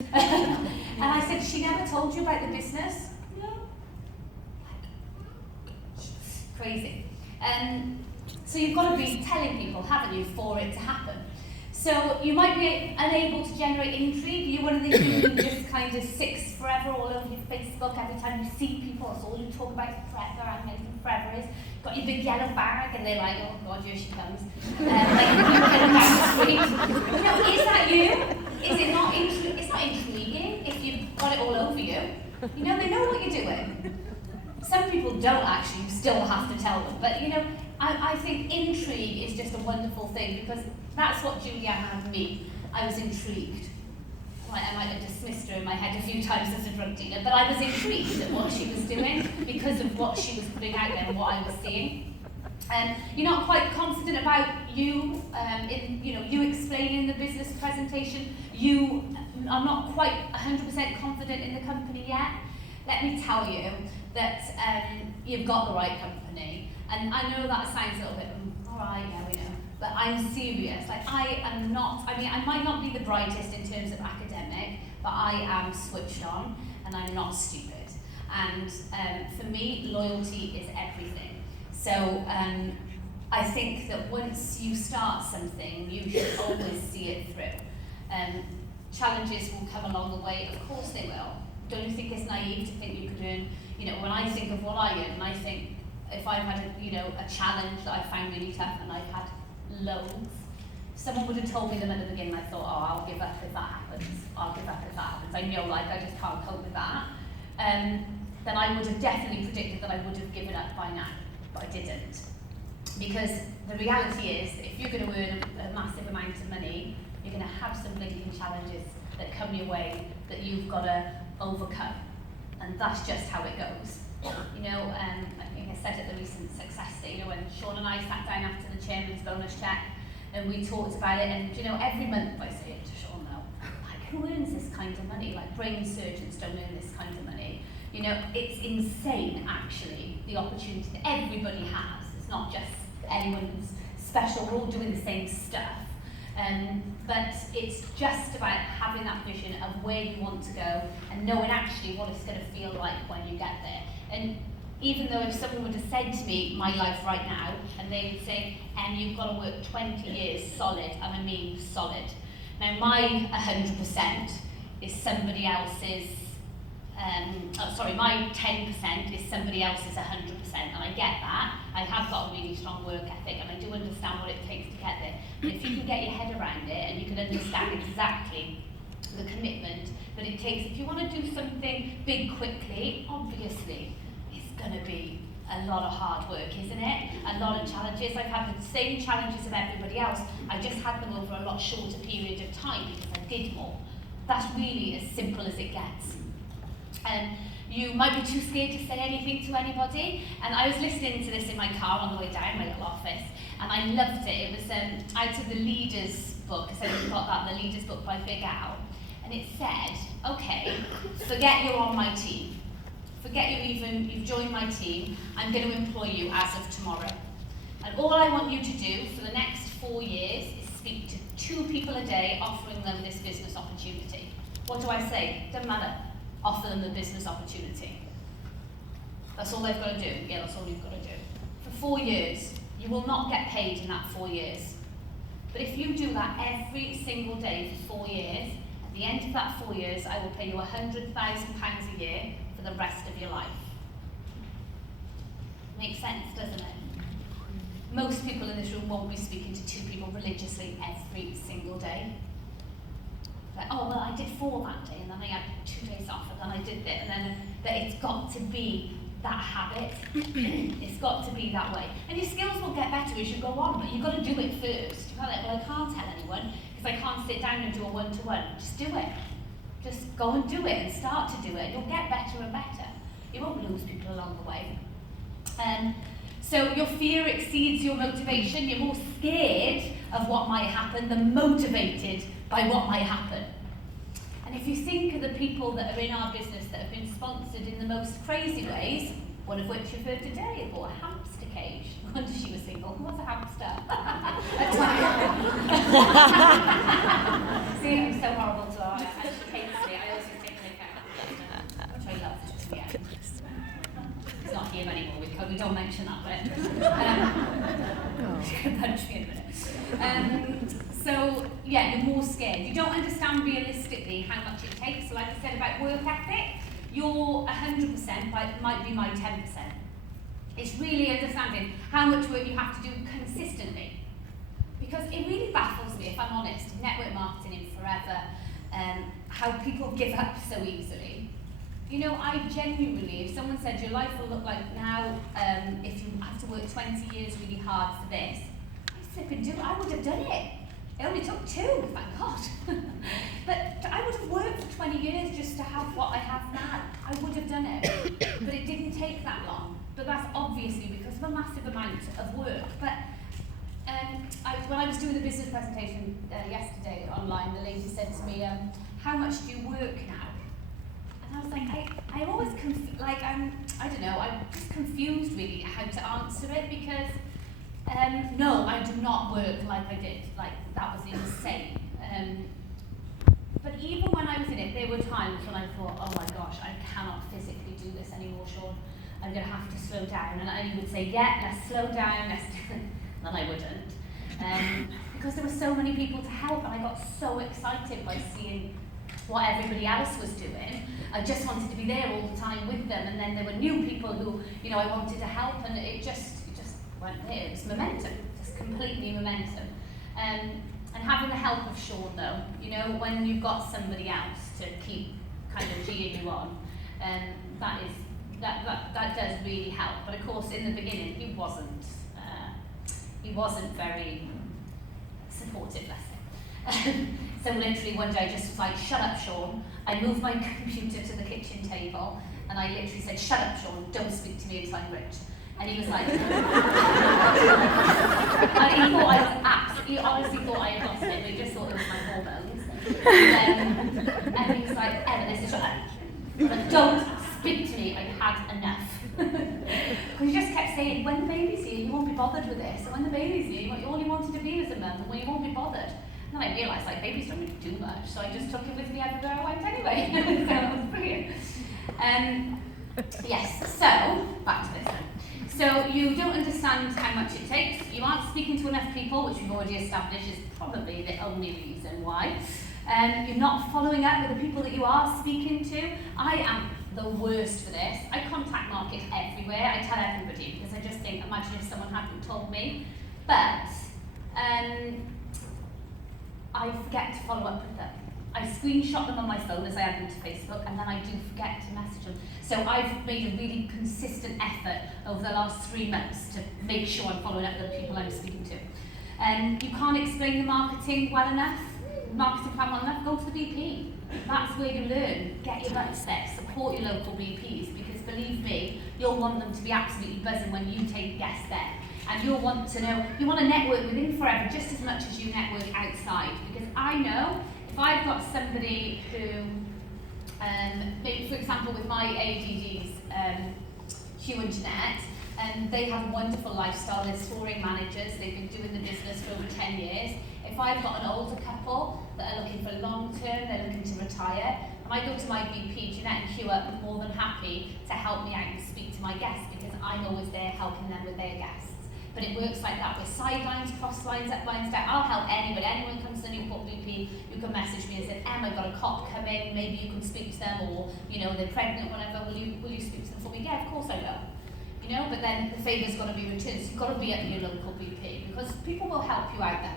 And I said, she never told you about the business? No. Crazy. So you've got to be telling people, haven't you, for it to happen. So you might be unable to generate intrigue. You're one of these people who just kind of sits forever all over your Facebook. Every time you see people, that's all you talk about forever. How amazing forever is. Got your big yellow bag, and they're like, oh God, here she comes. Like you going down the street. You know, is that you? Is it not? It's not intriguing if you've got it all over you. You know, they know what you're doing. Some people don't actually. You still have to tell them. But you know, I think intrigue is just a wonderful thing because that's what Julianne had me. I was intrigued. I might have dismissed her in my head a few times as a drug dealer, but I was intrigued at what she was doing because of what she was putting out there and what I was seeing. You're not quite confident about you, you explaining the business presentation. You are not quite 100% confident in the company yet. Let me tell you that you've got the right company. And I know that sounds a little bit, all right, yeah, we know. But I'm serious. Like, I might not be the brightest in terms of academic, but I am switched on and I'm not stupid. And for me, loyalty is everything. So I think that once you start something, you should always see it through. Challenges will come along the way, of course they will. Don't you think it's naive to think you could earn, when I think of what I earn, and I think if I've had a challenge that I found really tough and I've had loads, someone would have told me them at the beginning, I thought, oh, I'll give up if that happens. I'll give up if that happens. I know, I just can't cope with that. Then I would have definitely predicted that I would have given up by now, but I didn't. Because the reality is, if you're going to earn a massive amount of money, you're going to have some blinking challenges that come your way that you've got to overcome. And that's just how it goes. I think I said at the recent Success Day, when Sean and I sat down after the chairman's bonus check and we talked about it, and every month I say it to Sean now, like, who earns this kind of money? Like, brain surgeons don't earn this kind of money. It's insane actually, the opportunity that everybody has. It's not just anyone's special, we're all doing the same stuff. But it's just about having that vision of where you want to go and knowing actually what it's going to feel like when you get there. And even though if someone would have said to me, my life right now, and they would say, you've got to work 20 years solid, and I mean solid. Now my 100% is somebody else's, my 10% is somebody else's 100%, and I get that. I have got a really strong work ethic, and I do understand what it takes to get there. But if you can get your head around it, and you can understand exactly the commitment that it takes, if you want to do something big quickly, obviously, it's going to be a lot of hard work, isn't it? A lot of challenges. I've had the same challenges of everybody else. I just had them over a lot shorter period of time because I did more. That's really as simple as it gets. You might be too scared to say anything to anybody. And I was listening to this in my car on the way down, my little office, and I loved it. It was out of the Leaders book. So we've got that, the Leaders book by Big Al. And it said, okay, forget you're on my team. Forget you've joined my team. I'm going to employ you as of tomorrow. And all I want you to do for the next 4 years is speak to 2 people a day, offering them this business opportunity. What do I say? Doesn't matter. Offer them the business opportunity. That's all they've got to do. Yeah, that's all you've got to do. For 4 years, you will not get paid in that 4 years. But if you do that every single day for 4 years, at the end of that 4 years, I will pay you £100,000 a year for the rest of your life. Makes sense, doesn't it? Most people in this room won't be speaking to 2 people religiously every single day. Like, oh, well, I did 4 that day, and then I had 2 days off, and then I did this, and then, but it's got to be that habit. It's got to be that way. And your skills will get better as you go on, but you've got to do it first. You can't like, well, I can't tell anyone, because I can't sit down and do a one-to-one. Just do it. Just go and do it, and start to do it. You'll get better and better. You won't lose people along the way. So your fear exceeds your motivation. You're more scared of what might happen than motivated by what might happen. And if you think of the people that are in our business that have been sponsored in the most crazy ways, one of which you've heard today, bought a hamster cage. I wonder if she was single. Who was a hamster? See, I'm so horrible to her. And she hates me. yeah, you're more scared. You don't understand realistically how much it takes. So like I said about work ethic, your 100% might be my 10%. It's really understanding how much work you have to do consistently. Because it really baffles me, if I'm honest, network marketing in forever, how people give up so easily. You know, I genuinely, if someone said your life will look like now, if you have to work 20 years really hard for this, I'd flip and do it. I would have done it. It only took 2, thank God. But I would have worked for 20 years just to have what I have now. I would have done it. But it didn't take that long. But that's obviously because of a massive amount of work. But when I was doing the business presentation yesterday online, the lady said to me, how much do you work now? And I was like, I'm always I don't know, I'm just confused really how to answer it, because no, I do not work like I did. Like, that was insane. But even when I was in it, there were times when I thought, oh my gosh, I cannot physically do this anymore, Sean. I'm going to have to slow down. And he would say, yeah, let's slow down, let's do it. And I wouldn't. Because there were so many people to help, and I got so excited by seeing what everybody else was doing. I just wanted to be there all the time with them, and then there were new people who, you know, I wanted to help, and it just went there. It was momentum, just completely momentum. And having the help of Sean, though, you know, when you've got somebody else to keep kind of geeing you on, that does really help. But of course, in the beginning, he wasn't very supportive, bless him. So literally one day I just was like, shut up, Sean. I moved my computer to the kitchen table, and I literally said, shut up, Sean, don't speak to me until I'm rich. And he was like, and he honestly thought I had lost it, but he just thought it was my hormones. And he was like, Emma, this is shut up. But don't speak to me, I've had enough. Because he just kept saying, when the baby's here, you won't be bothered with this. And when the baby's here, all you wanted to be was a mum, and you won't be bothered. And then I realised, like, babies don't really do much, so I just took it with me everywhere I went anyway. So it was brilliant. Yes, so, back to this then. So you don't understand how much it takes, you aren't speaking to enough people, which we've already established is probably the only reason why. You're not following up with the people that you are speaking to. I am the worst for this. I contact market everywhere, I tell everybody, because I just think, imagine if someone hadn't told me. But I forget to follow up with them. I screenshot them on my phone as I add them to Facebook, and then I do forget to message them. So I've made a really consistent effort over the last 3 months to make sure I'm following up with the people I'm speaking to. You can't explain the marketing well enough, marketing plan well enough, go to the BP. That's where you learn. Get your butts there, support your local BPs, because believe me, you'll want them to be absolutely buzzing when you take guests there. And you'll want to know, you want to network within forever just as much as you network outside. Because I know, if I've got somebody who, maybe for example with my ADDs, Hugh and Jeanette, and they have a wonderful lifestyle, they're touring managers, they've been doing the business for over 10 years. If I've got an older couple that are looking for long term, they're looking to retire, and I go to my BP, Jeanette and Hugh are more than happy to help me out and speak to my guests, because I'm always there helping them with their guests. But it works like that with sidelines, cross lines, up lines, down. I'll help anybody. Anyone comes to the Newport BP, you can message me and say, I've got a cop coming, maybe you can speak to them, or you know, they're pregnant, whatever, will you speak to them for me? Yeah, of course I will. You know, but then the favour's got to be returned, so you've got to be at your local BP, because people will help you out then.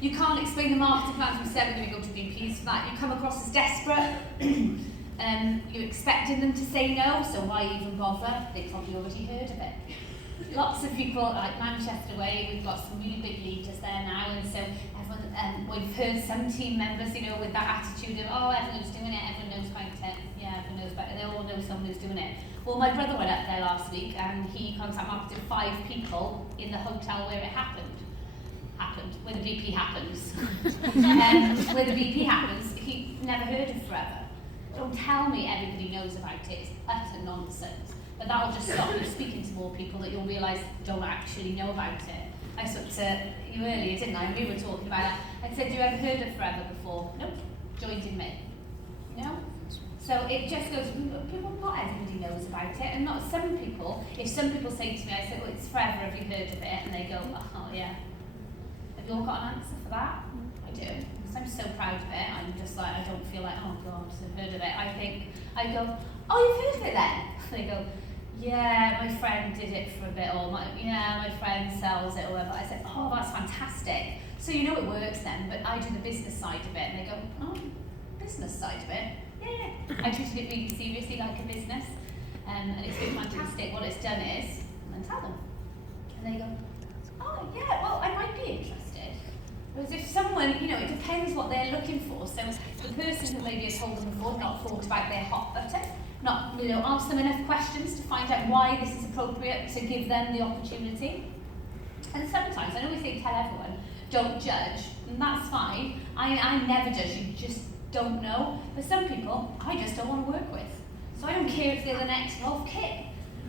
You can't explain the marketing plans from 7 when you go to BPs for that. You come across as desperate. You're expecting them to say no, so why even bother? They've probably already heard of it. Lots of people, like Manchester Way, we've got some really big leaders there now, and so everyone, we've heard some team members, you know, with that attitude of, oh, everyone's doing it, everyone knows about it, yeah, everyone knows about it, they all know someone who's doing it. Well, my brother went up there last week, and he contact marketed 5 people in the hotel where it happened, where the BP happens. Where the BP happens, he never heard of Forever. Don't tell me everybody knows about it, it's utter nonsense. But that will just stop you speaking to more people that you'll realise don't actually know about it. I spoke to you earlier, didn't I? We were talking about it. I said, you ever heard of Forever before? Nope. Joined in May. You know? So it just goes, people, not everybody knows about it, and not some people. If some people say to me, I said, well, it's Forever, have you heard of it? And they go, oh yeah. Have you all got an answer for that? I do, because I'm so proud of it. I'm just like, I don't feel like, oh God, I've heard of it. I go, oh, you've heard of it then? They go, yeah, my friend did it for a bit, or my friend sells it, or whatever. I said, oh, that's fantastic. So you know it works then, but I do the business side of it. And they go, oh, business side of it? Yeah. I treated it really seriously like a business. And it's been fantastic. What it's done is, and tell them. And they go, oh yeah, well I might be interested. Whereas if someone, it depends what they're looking for. So the person who maybe has told them before, not thought about their hot button, not asked them enough questions to find out why this is appropriate to give them the opportunity. And sometimes, I know we say tell everyone, don't judge, and that's fine. I never judge, you just don't know. But some people, I just don't want to work with. So I don't care if they're the next Rolf Kit.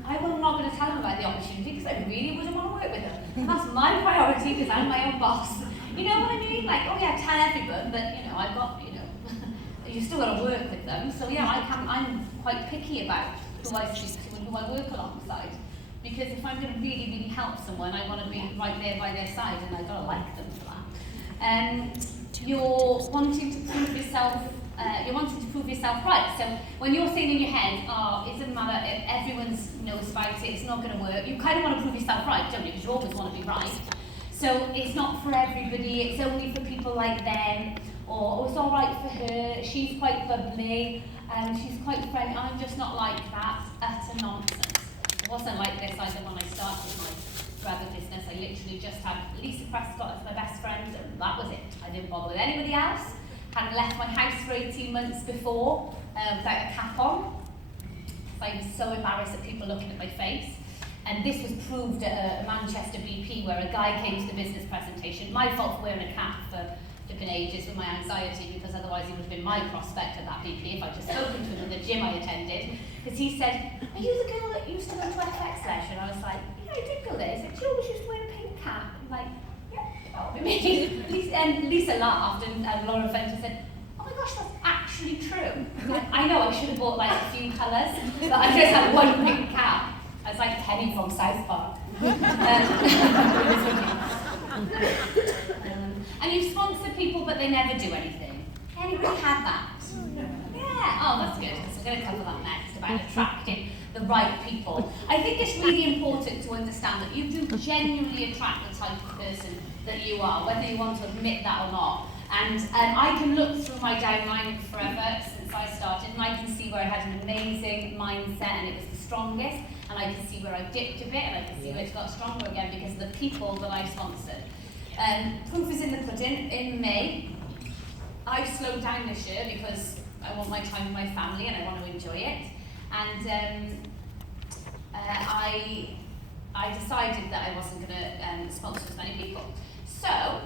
I'm not going to tell them about the opportunity because I really wouldn't want to work with them. And that's my priority because I'm my own boss. You know what I mean? Like, oh yeah, tell everyone, but I've got, you still got to work with them. So yeah, I'm quite picky about who I speak to and who I work alongside. Because if I'm going to really, really help someone, I want to be right there by their side, and I've got to like them for that. You're wanting to prove yourself. You're wanting to prove yourself right. So when you're saying in your head, oh, it doesn't matter if everyone knows about it, it's not going to work. You kind of want to prove yourself right, don't you? Because you always want to be right. So it's not for everybody. It's only for people like them. Or oh, it's all right for her. She's quite bubbly. She's quite friendly. I'm just not like that. Utter nonsense. It wasn't like this either when I started my forever business. I literally just had Lisa Prescott as my best friend, and that was it. I didn't bother with anybody else. Hadn't left my house for 18 months before without a cap on. I was so embarrassed at people looking at my face. And this was proved at a Manchester BP where a guy came to the business presentation. My fault for wearing a cap for flipping ages with my anxiety, because otherwise he would have been my prospect at that BP if I'd just spoken to him in the gym I attended. Because he said, are you the girl that used to go to FX Leisure? And I was like, yeah, I did go there. He said, she always used to wear a pink cap. I'm like, yeah, that would be me. And Lisa laughed, and Laura Fenter said, oh my gosh, that's actually true. I know I should have bought like a few colours, but I just had one pink cap. I was like Penny from South Park. And you sponsor people, but they never do anything. Anybody had that? Yeah. Oh, that's good, because we're going to cover that next, about attracting the right people. I think it's really important to understand that you do genuinely attract the type of person that you are, whether you want to admit that or not. And I can look through my downline forever since I started, and I can see where I had an amazing mindset and it was the strongest, and I can see where I dipped a bit, and I can see where it's got stronger again because of the people that I sponsored. Proof is in the pudding. In May, I've slowed down this year because I want my time with my family and I want to enjoy it. And I decided that I wasn't going to sponsor as many people. So,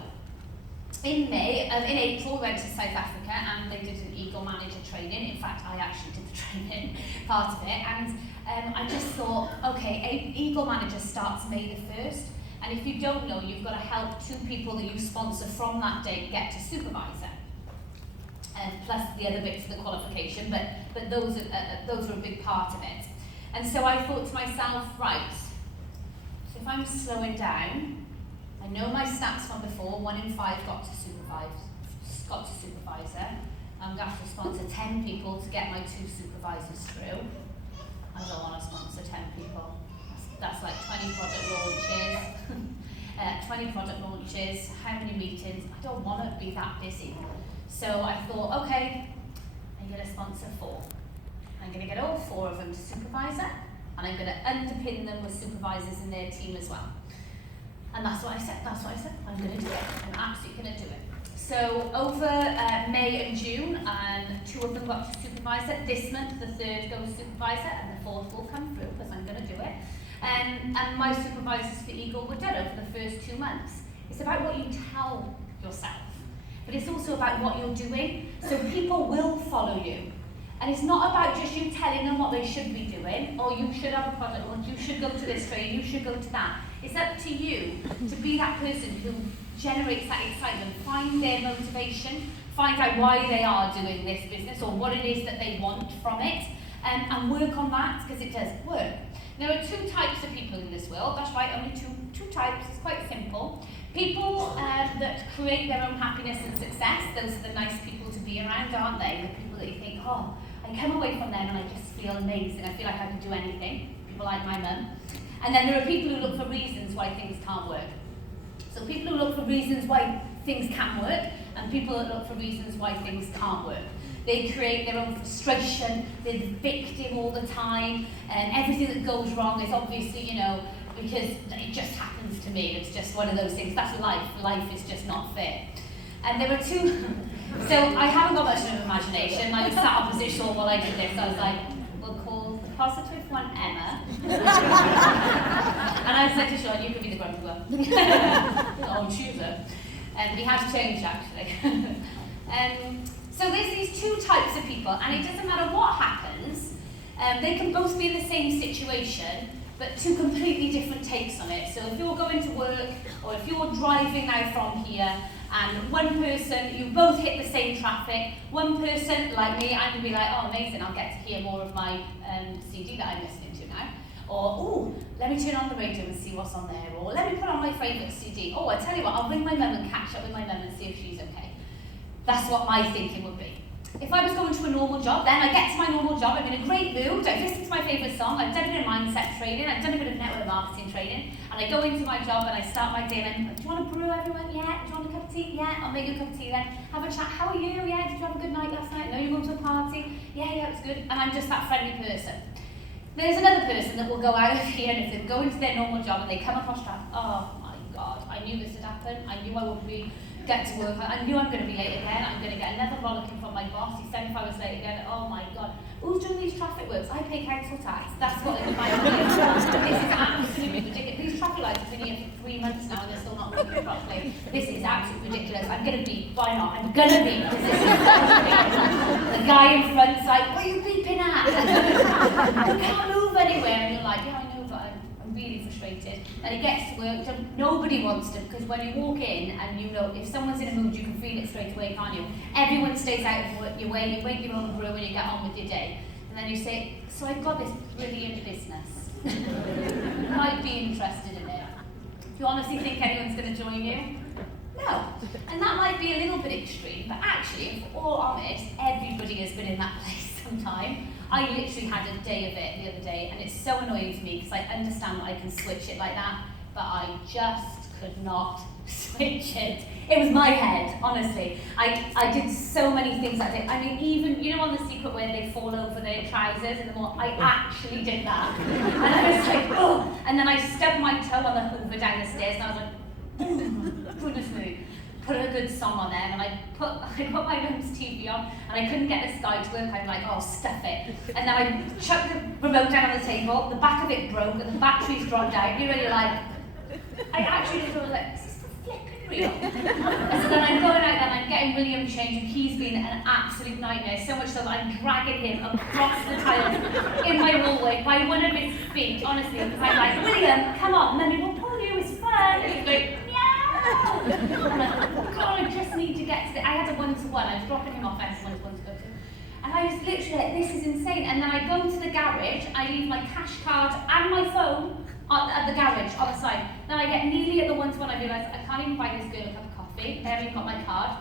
in April, we went to South Africa and they did an Eagle Manager training. In fact, I actually did the training, part of it. And I just thought, okay, Eagle Manager starts May the 1st. And if you don't know, you've got to help 2 people that you sponsor from that date get to supervisor. Plus the other bits of the qualification, but those are a big part of it. And so I thought to myself, right, so if I'm slowing down, I know my stats from before, 1 in 5 got to supervisor. I'm going to have to sponsor 10 people to get my 2 supervisors through. I don't want to sponsor 10 people. That's like 20 product launches, 20 product launches, how many meetings? I don't want to be that busy. So I thought, okay, I'm going to sponsor 4. I'm going to get all 4 of them to supervisor, and I'm going to underpin them with supervisors in their team as well. And that's what I said. I'm going to do it. I'm absolutely going to do it. So over May and June, 2 of them got to supervisor. This month, the 3rd goes supervisor, and the 4th will come through because I'm going to do it. And my supervisors for Eagle were done over the first 2 months. It's about what you tell yourself, but it's also about what you're doing. So people will follow you. And it's not about just you telling them what they should be doing, or you should have a product launch, you should go to this training, you should go to that. It's up to you to be that person who generates that excitement, find their motivation, find out why they are doing this business or what it is that they want from it, and work on that, because it does work. There are two types of people in this world. That's right, only two types. It's quite simple. People that create their own happiness and success. Those are the nice people to be around, aren't they? The people that you think, oh, I come away from them and I just feel amazing. I feel like I can do anything. People like my mum. And then there are people who look for reasons why things can't work. So people who look for reasons why things can work, and people that look for reasons why things can't work. They create their own frustration, they're the victim all the time, and everything that goes wrong is obviously, because it just happens to me. It's just one of those things. That's life. Life is just not fair. And there were two, so I haven't got much of an imagination. I was sat opposite Sean while I did this. I was like, we'll call the positive one Emma. And I said to Sean, you could be the grumpy one. Oh, choose her. And we had to change, actually. So there's these two types of people, and it doesn't matter what happens, they can both be in the same situation, but two completely different takes on it. So if you're going to work, or if you're driving now from here, and one person, you both hit the same traffic, one person, like me, I'm going to be like, oh amazing, I'll get to hear more of my CD that I'm listening to now. Or, oh, let me turn on the radio and see what's on there. Or let me put on my favourite CD. Oh, I tell you what, I'll ring my mum and catch up with my mum and see if she's okay. That's what my thinking would be. If I was going to a normal job, then I get to my normal job, I'm in a great mood, I've listened to my favourite song, I've done a bit of mindset training, I've done a bit of network marketing training, and I go into my job and I start my day and I'm, do you want a brew, everyone? Yeah. Do you want a cup of tea? Yeah. I'll make you a cup of tea then. Have a chat. How are you? Yeah. Did you have a good night last night? No, you're going to a party? Yeah, it was good. And I'm just that friendly person. There's another person that will go out of here and if they go into their normal job and they come across traffic, oh my God, I knew this would happen, I knew I wouldn't get to work, I knew I'm going to be late again, I'm going to get another rollicking from my boss, he's 75 hours late again, oh my God, who's doing these traffic works? I pay council tax, that's what in my mind. This is absolutely ridiculous. These traffic lights have been here for 3 months now and they're still not working properly. This is absolutely ridiculous. I'm going to beep, why not? I'm going to beep. The guy in front's like, what are you beeping at? You can't move anywhere. And you're like, yeah, I know, but I'm really frustrated. And it gets to work, nobody wants to, because when you walk in and if someone's in a mood, you can feel it straight away, can't you? Everyone stays out of your way, you make your own brew and you get on with your day. And then you say, so I've got this brilliant business. You might be interested in it. Do you honestly think anyone's going to join you? No. And that might be a little bit extreme, but actually, if we're all honest, everybody has been in that place sometime. I literally had a day of it the other day, and it's so annoying to me because I understand that I can switch it like that, but I just could not switch it. It was my head, honestly. I did so many things that day. I mean, even, on The Secret where they fall over their trousers in the morning, I actually did that. And I was like, oh, and then I stubbed my toe on the hoover down the stairs, and I was like, oh, goodness me. Put a good song on there, and I put my mum's TV on, and I couldn't get the Sky to work. I'm like, oh, stuff it. And then I chucked the remote down on the table, the back of it broke, and the batteries dropped out. You're like, I actually just was like, is this for flipping real? And so then I'm going out there, and I'm getting William changed, and he's been an absolute nightmare, so much so that I'm dragging him across the tiles in my hallway by one of his feet, honestly, because I'm like, William, come on, and then he will pull you, it's fun, and he's like, God, I just need to get to I had a one-to-one, I was dropping him off, I had one-to-one to go to. And I was literally like, this is insane. And then I go to the garage, I leave my cash card and my phone at the garage on the side. Then I get nearly at the one-to-one, I realise I can't even buy this girl a cup of coffee. I haven't got my card.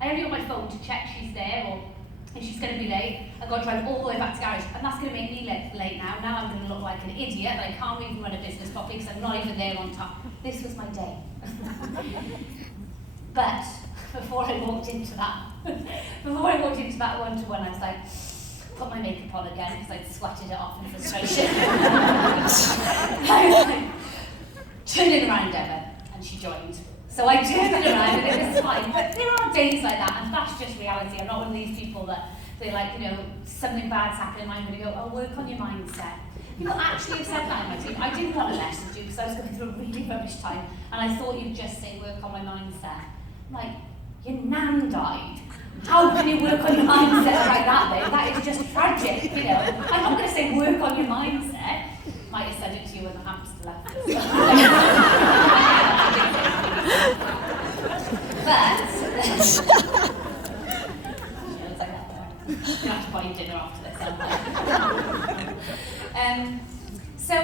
I haven't got my phone to check she's there or if she's going to be late. I've got to drive all the way back to the garage, and that's going to make me late now. Now I'm going to look like an idiot, and I can't even run a business properly because I'm not even there on time. This was my day. But before I walked into that one-to-one, I was like, put my makeup on again because I'd sweated it off in frustration. I was like, turn it around, Emma, and she joined. So I turned it around and it was fine. But there are days like that, and that's just reality. I'm not one of these people that they like, something bad's happening, I'm going to go, oh, work on your mindset. People actually have said that in my team. I didn't want to message you because I was going through a really rubbish time, and I thought you'd just say work on my mindset. I'm like, your nan died. How can you work on your mindset like that, babe? That is just tragic, I'm not going to say work on your mindset. Might have said it to you when the hamster left. But you have to buy dinner after this, aren't I? So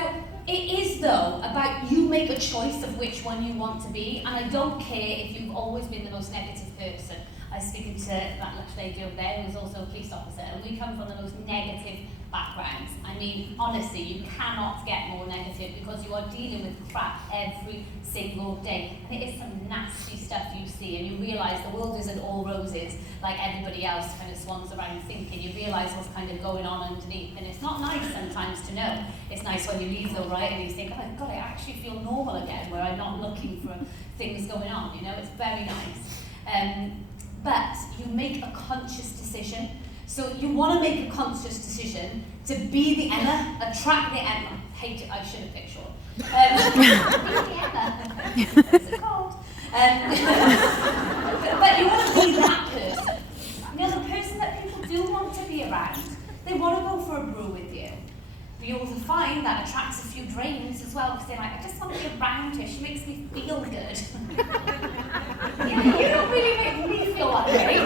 It is, though, about you make a choice of which one you want to be, and I don't care if you've always been the most negative person. I was speaking to that lush lady over there who was also a police officer, and we come from the most negative backgrounds. I mean, honestly, you cannot get more negative because you are dealing with crap every single day. And it is some nasty stuff you see, and you realise the world isn't all roses like everybody else kind of swans around thinking. You realise what's kind of going on underneath, and it's not nice sometimes to know. It's nice when you leave though, right, and you think, oh my God, I actually feel normal again, where I'm not looking for things going on, you know, it's very nice. But you make a conscious decision. So you want to make a conscious decision to be the Emma, attract the Emma. Hate it, I should have picked Sean. Be the Emma. What's it called? But you want to be that person. You know, the person that people do want to be around. They want to go for a brew with you. But you also find that attracts a few drains as well, because they're like, I just want to be around her, she makes me feel good. Yeah, you don't really make me feel that way.